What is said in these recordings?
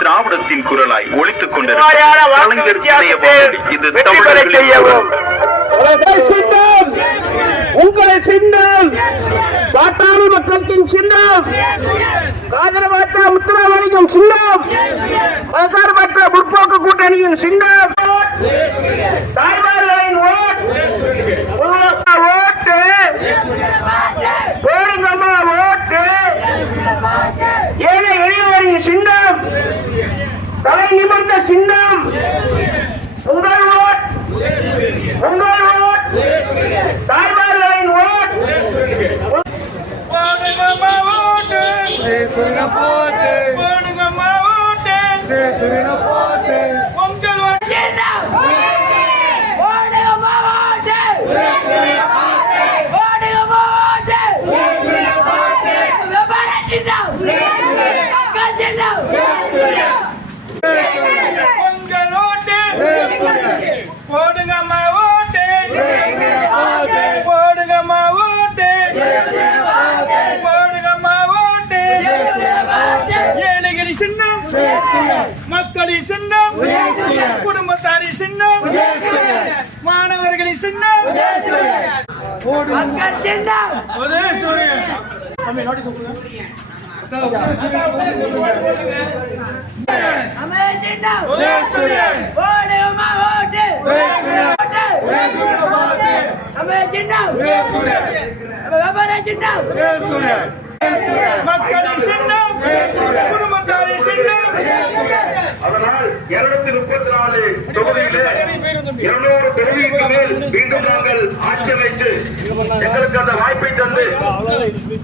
திராவிடத்தின் குரலாய் ஒலித்துக் கொண்டிருக்கிறது. உங்களை சின்னம் பாட்டாளி மக்களின் சின்னம், காதரமற்ற முத்துராமலிங்கம் சின்னம், மதசார்பற்ற முற்போக்கு கூட்டணியின் சின்னம், தாய்மார்களின் ஓட்டு போடுங்கம்மா ஓட்டு, ஏழை எளியவரின் சின்னம், தலை நிமிர்ந்த சின்னம், உங்கள் ஓட், உங்கள் ஓட், தாய்மார்களின் ஓட். மக்களின் சின்னம், குடும்பத்தாரின் சின்னம், மாணவர்களின் சின்னம், மக்கள் சின்னம். மக்களின் சின்னம், குடும்பத்தாரின் சின்னம். அதனால் 234 தொகுதியிலே 200 தொகுதிக்கு மேல் மீண்டும் நாங்கள் ஆட்சி அமைத்து எங்களுக்கு அந்த வாய்ப்பை தந்து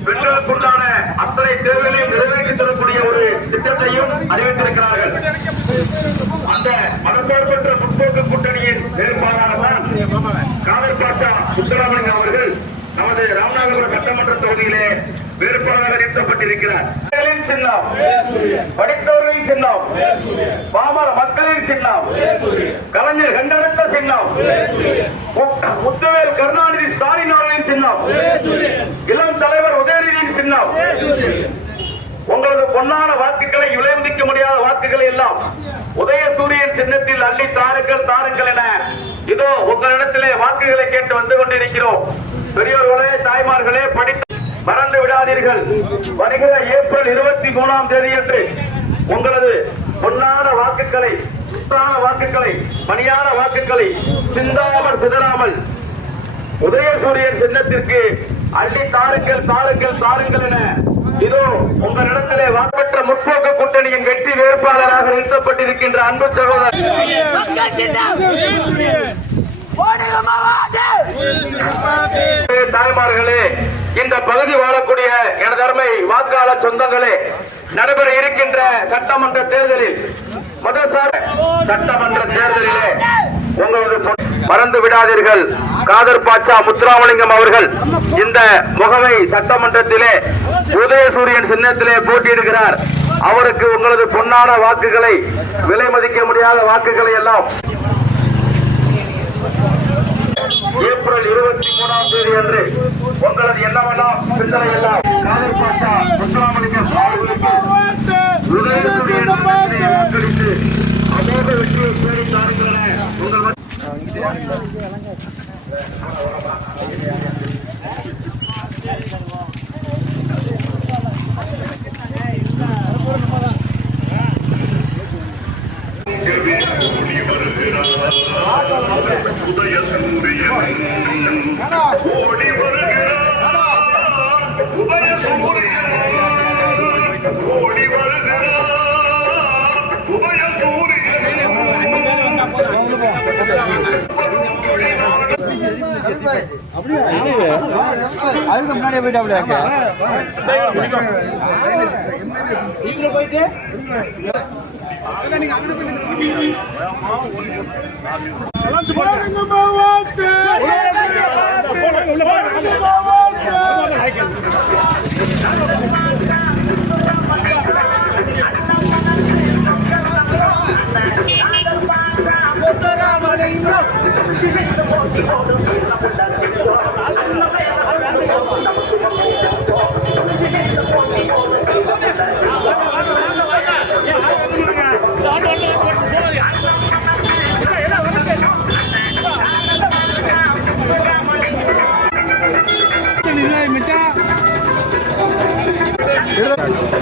பெண்களுக்குண்டான அத்தனை தேவைகளையும் நிறைவேற்றி தரக்கூடிய ஒரு திட்டத்தையும் அறிவித்திருக்கிறார்கள். அந்த மதசார்பற்ற முற்போக்கு கூட்டணியின் வேட்பாளரான காதர் பாஷா முத்துராமலிங்கம் அவர்கள் நமது ராமநாதபுரம் சட்டமன்ற தொகுதியிலே வேட்பாளராக நிறுத்தப்பட்டிருக்கிறார். சின்னம், படித்தவர்களின் சின்னம், பாமர மக்களின் சின்னம், கலைஞர் கண்டெடுத்த சின்னம், முத்துவேல் கருணாநிதி ஸ்டாலின் அவர்களின் சின்னம், இளம் தலைவர் உதயநிதியின் சின்னம். உங்களது பொன்னான வாக்குகளை விளைவிக்க முடியாத வாக்குகளை எல்லாம் உதயசூரியன் சின்னத்தில் அள்ளி தாருங்கள் தாருங்கள் என இதோ உங்களிடத்திலே வாக்குகளை கேட்டு வந்து கொண்டிருக்கிறோம். பெரியோர்களே, தாய்மார்களே, படித்த மறந்து விடாதீர்கள். வருகிற ஏப்ரல் 23ஆம் தேதியன்று உங்களது பொன்னான வாக்குகளை, மணியான வாக்குகளை சிந்தாமல் சிதறாமல் உதயசூரியன் சின்னத்திற்கு அள்ளி தாருங்கள் தாருங்கள் தாருங்கள் என இதோ உங்களிடத்திலே வாக்கப்பட்ட முற்போக்கு கூட்டணியின் வெற்றி வேட்பாளராக நிறுத்தப்பட்டிருக்கின்ற அன்பு சகோதரர் தாய்மார்களே, இந்த பகுதி வாழக்கூடிய எனது அருமை வாக்காளர் சொந்தங்களே, நடைபெற இருக்கின்ற சட்டமன்ற தேர்தலில் சட்டமன்ற தேர்தலிலே உங்களது மறந்து விடாதீர்கள். காதர் பாஷா முத்துராமலிங்கம் அவர்கள் இந்த முகமை சட்டமன்றத்திலே உதயசூரியன் சின்னத்திலே போட்டியிடுகிறார். அவருக்கு உங்களது பொன்னான வாக்குகளை, விலை மதிக்க முடியாத வாக்குகளை எல்லாம் ஏப்ரல் 23ஆம் தேதி அன்று உங்களது எண்ணமெல்லாம், சிந்தனை எல்லாம் காதர் பாஷா முத்துராமலிங்கம் அவர்களுக்கு உதயசூரியன் வாக்களித்து அமோக வெற்றியை தேடி தாருங்கள் என உங்கள் அதுக்கு முன்னாடியே போயிட்டாப்ல போயிட்டு எடுத்து